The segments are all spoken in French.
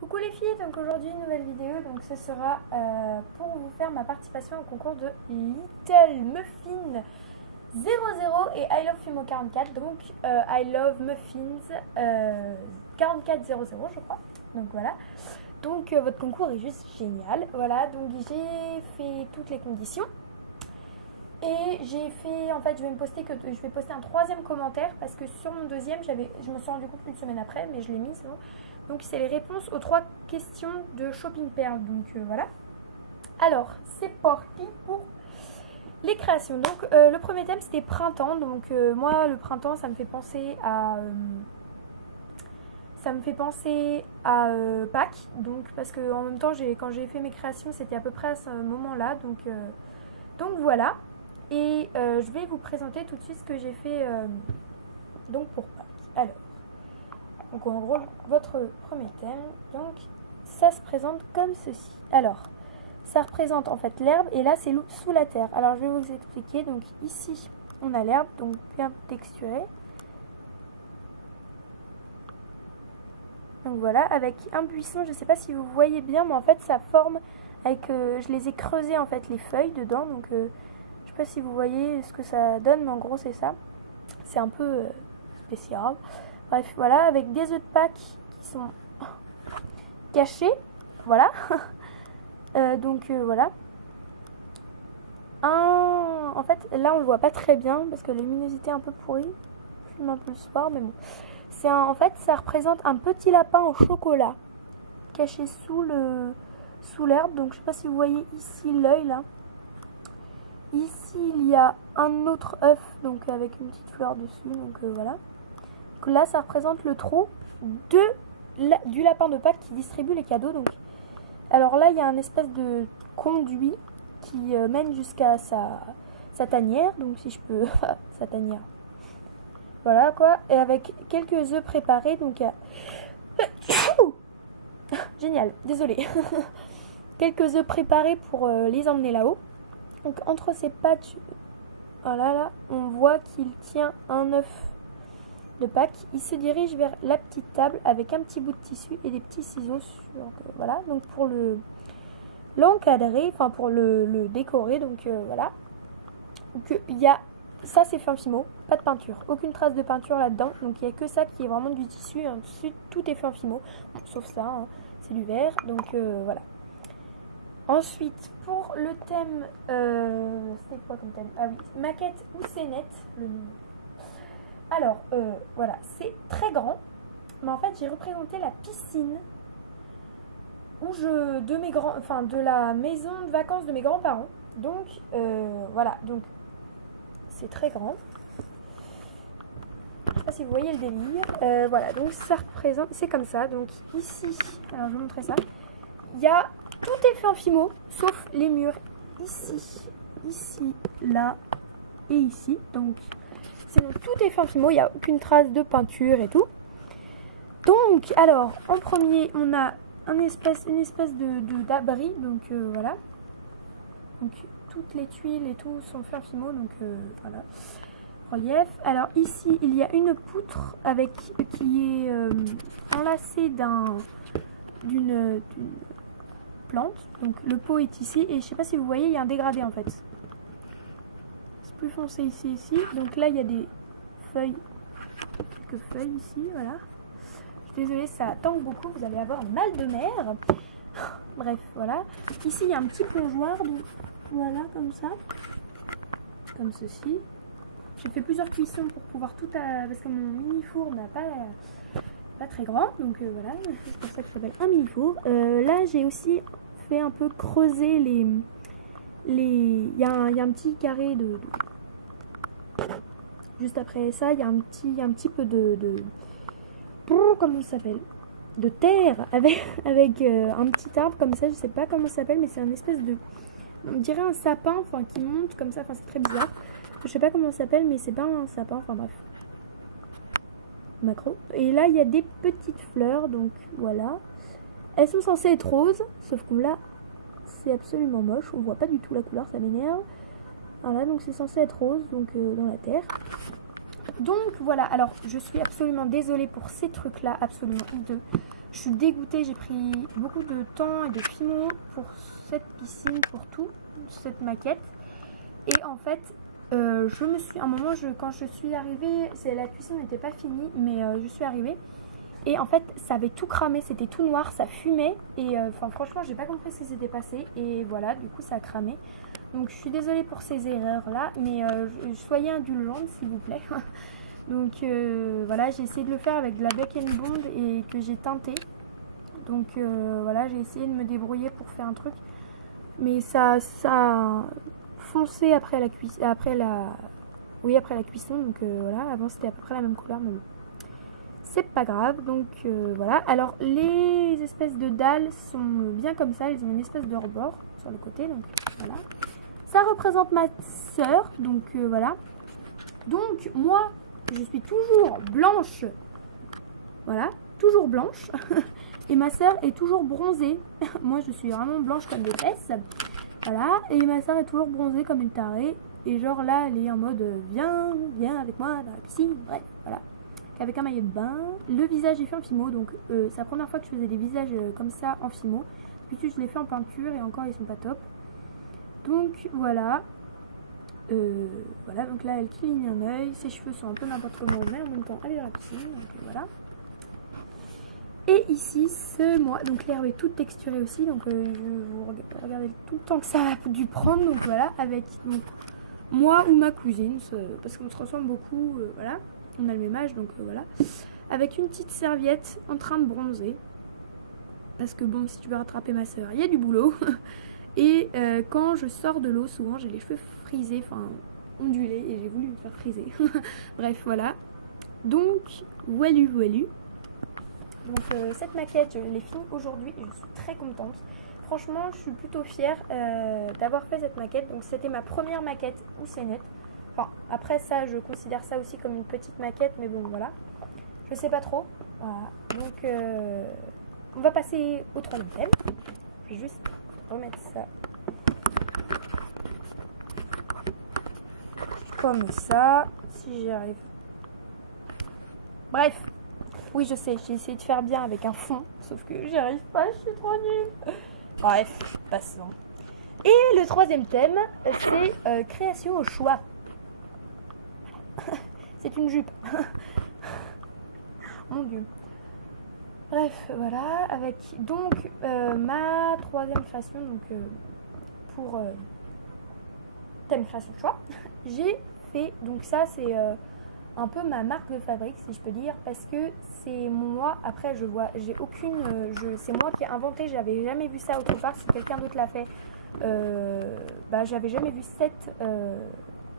Coucou les filles, donc aujourd'hui une nouvelle vidéo, donc ce sera pour vous faire ma participation au concours de Little Muffin 00 et I Love Fimo 44, donc I Love Muffins 4400 je crois, donc voilà. Donc votre concours est juste génial, voilà, donc j'ai fait toutes les conditions. Et j'ai fait, en fait, je vais poster un troisième commentaire parce que sur mon deuxième, je me suis rendu compte une semaine après, mais je l'ai mis sinon. Donc c'est les réponses aux 3 questions de Shopping Pearl. Donc voilà. Alors c'est parti pour les créations. Donc le premier thème c'était printemps. Donc moi le printemps ça me fait penser à Pâques. Donc parce que en même temps quand j'ai fait mes créations c'était à peu près à ce moment-là. Donc voilà. Et je vais vous présenter tout de suite ce que j'ai fait donc pour Pâques. Alors, donc en gros, votre premier thème, donc ça se présente comme ceci. Alors, ça représente en fait l'herbe et là c'est sous la terre. Alors je vais vous expliquer. Donc ici on a l'herbe, donc bien texturée. Donc voilà, avec un buisson, je ne sais pas si vous voyez bien, mais en fait ça forme avec, je les ai creusées en fait les feuilles dedans, donc je sais pas si vous voyez ce que ça donne, mais en gros c'est ça. C'est un peu spécial. Bref, voilà, avec des œufs de Pâques qui sont cachés, voilà. Voilà. En fait, là on le voit pas très bien parce que la luminosité est un peu pourrie. Je filme un peu le soir, mais bon. En fait, ça représente un petit lapin au chocolat caché sous l'herbe. Donc je sais pas si vous voyez ici l'œil là. Ici il y a un autre œuf donc avec une petite fleur dessus. Donc voilà. Donc là ça représente le trou du lapin de Pâques qui distribue les cadeaux. Donc alors là il y a un espèce de conduit qui mène jusqu'à sa tanière. Donc si je peux sa tanière. Voilà quoi. Et avec quelques œufs préparés. Donc génial. Désolée. Quelques œufs préparés pour les emmener là-haut. Donc entre ces pattes, voilà, là, on voit qu'il tient un œuf de Pâques. Il se dirige vers la petite table avec un petit bout de tissu et des petits ciseaux. Voilà, donc pour l'encadrer, enfin pour le décorer. Donc voilà. Donc il y a, ça c'est fin fimo, pas de peinture, aucune trace de peinture là-dedans. Donc il n'y a que ça qui est vraiment du tissu. Ensuite tout est fin fimo, bon, sauf ça, hein, c'est du verre. Donc voilà. Ensuite, pour le thème, c'était quoi comme thème? Ah oui, maquette ou scénette, le nom. Alors, voilà, c'est très grand, mais en fait, j'ai représenté la piscine de la maison de vacances de mes grands-parents. Donc, voilà, donc c'est très grand. Je sais pas si vous voyez le délire. Voilà, donc ça représente, c'est comme ça. Donc ici, alors je vais vous montrer ça. Il y a tout est fait en fimo, sauf les murs. Ici, là et ici. Donc, sinon tout est fait en fimo. Il n'y a aucune trace de peinture et tout. Donc, alors, en premier, on a une espèce d'abri. Donc, voilà. Donc, toutes les tuiles et tout sont fait en fimo. Donc, voilà. Relief. Alors, ici, il y a une poutre qui est enlacée d'une plante, donc le pot est ici et je sais pas si vous voyez il y a un dégradé en fait, c'est plus foncé ici, donc là il y a des feuilles, quelques feuilles ici, voilà, je suis désolée ça tangue beaucoup, vous allez avoir mal de mer. Bref, voilà, ici il y a un petit plongeoir, donc voilà, comme ça, comme ceci. J'ai fait plusieurs cuissons pour pouvoir tout parce que mon mini four n'a pas très grand, donc voilà, c'est pour ça que ça s'appelle un mini four. Là j'ai aussi fait un peu creuser il y a un petit carré juste après ça, il y a un petit peu comment ça s'appelle, de terre avec un petit arbre comme ça, je sais pas comment ça s'appelle, mais c'est un espèce on dirait un sapin, enfin qui monte comme ça, enfin c'est très bizarre, je sais pas comment ça s'appelle, mais c'est pas un sapin, enfin bref. Macro. Et là il y a des petites fleurs, donc voilà, elles sont censées être roses, sauf que là c'est absolument moche, on voit pas du tout la couleur, ça m'énerve. Voilà, donc c'est censé être rose, donc dans la terre. Donc voilà, alors je suis absolument désolée pour ces trucs là, absolument hideux. Je suis dégoûtée, j'ai pris beaucoup de temps et de fimo pour cette piscine, pour tout, cette maquette. Et en fait, je me suis, à un moment, quand je suis arrivée, la cuisson n'était pas finie, mais je suis arrivée. Et en fait, ça avait tout cramé, c'était tout noir, ça fumait. Et franchement, j'ai pas compris ce qui s'était passé. Et voilà, du coup, ça a cramé. Donc, je suis désolée pour ces erreurs-là, mais soyez indulgente, s'il vous plaît. Donc, voilà, j'ai essayé de le faire avec de la Bec & Bond et que j'ai teinté. Donc, voilà, j'ai essayé de me débrouiller pour faire un truc. Mais ça a foncé après la cuisson. Après la cuisson. Donc, voilà, avant, c'était à peu près la même couleur, mais bon. C'est pas grave, donc voilà. Alors les espèces de dalles sont bien comme ça, elles ont une espèce de rebord sur le côté, donc voilà. Ça représente ma sœur, donc voilà. Donc moi, je suis toujours blanche, voilà, toujours blanche. Et ma sœur est toujours bronzée. Moi je suis vraiment blanche comme des fesses, voilà. Et ma sœur est toujours bronzée comme une tarée. Et genre là, elle est en mode viens avec moi dans la piscine, bref, voilà. Avec un maillot de bain. Le visage est fait en fimo, donc c'est la première fois que je faisais des visages comme ça en fimo. D'habitude je les fais en peinture et encore ils sont pas top. Donc voilà. Voilà, donc là elle cligne un oeil, ses cheveux sont un peu n'importe comment, mais en même temps elle est dans la piscine, donc voilà. Et ici c'est moi, donc l'herbe est toute texturée aussi, donc je vous regardez tout le temps que ça a dû prendre, donc voilà, avec donc moi ou ma cousine, parce qu'on se ressemble beaucoup, voilà. On a le même âge, donc voilà. Avec une petite serviette en train de bronzer. Parce que bon, si tu veux rattraper ma soeur, il y a du boulot. Et quand je sors de l'eau, souvent j'ai les cheveux frisés, enfin ondulés, et j'ai voulu me faire friser. Bref, voilà. Donc, voilu. Donc cette maquette, je l'ai finie aujourd'hui et je suis très contente. Franchement, je suis plutôt fière d'avoir fait cette maquette. Donc c'était ma première maquette où c'est net. Enfin, après ça, je considère ça aussi comme une petite maquette, mais bon, voilà. Je sais pas trop. Voilà. Donc, on va passer au troisième thème. Je vais juste remettre ça. Comme ça, si j'y arrive. Bref. Oui, je sais, j'ai essayé de faire bien avec un fond, sauf que j'y arrive pas, je suis trop nulle. Bref, passons. Et le troisième thème, c'est création au choix. C'est une jupe. Mon Dieu. Bref, voilà. Avec donc ma troisième création, donc pour thème création choix, j'ai fait. Donc ça, c'est un peu ma marque de fabrique, si je peux dire, parce que c'est moi. Après, je vois, j'ai aucune. C'est moi qui ai inventé. J'avais jamais vu ça autre part. Si quelqu'un d'autre l'a fait, j'avais jamais vu cette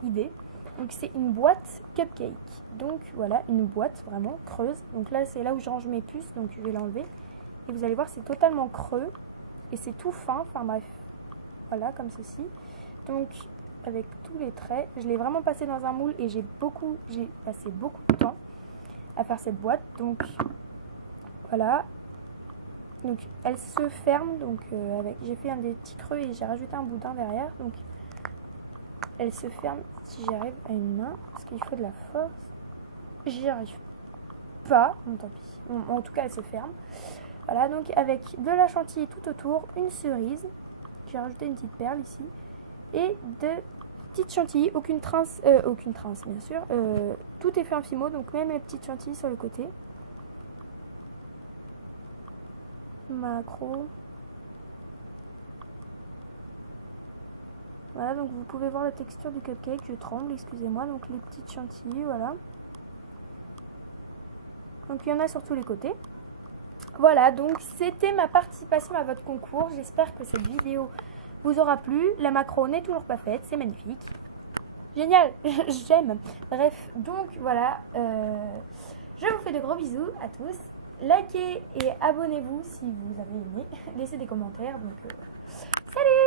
idée. Donc c'est une boîte cupcake. Donc voilà, une boîte vraiment creuse. Donc là c'est là où je range mes puces, donc je vais l'enlever. Et vous allez voir, c'est totalement creux. Et c'est tout fin, enfin bref. Voilà, comme ceci. Donc avec tous les traits, je l'ai vraiment passé dans un moule et j'ai passé beaucoup de temps à faire cette boîte. Donc voilà. Donc elle se ferme, donc j'ai fait des petits creux et j'ai rajouté un boudin derrière. Donc elle se ferme si j'y arrive à une main, parce qu'il faut de la force. J'y arrive pas, bon tant pis. En tout cas, elle se ferme. Voilà, donc avec de la chantilly tout autour, une cerise. J'ai rajouté une petite perle ici. Et de petites chantilly, aucune trace bien sûr. Tout est fait en fimo, donc même les petites chantilly sur le côté. Macro. Voilà, donc vous pouvez voir la texture du cupcake, je tremble, excusez-moi. Donc les petites chantilly, voilà. Donc il y en a sur tous les côtés. Voilà, donc c'était ma participation à votre concours. J'espère que cette vidéo vous aura plu. La macro n'est toujours pas faite, c'est magnifique. Génial, j'aime. Bref, donc voilà. Je vous fais de gros bisous à tous. Likez et abonnez-vous si vous avez aimé. Laissez des commentaires. Donc, salut!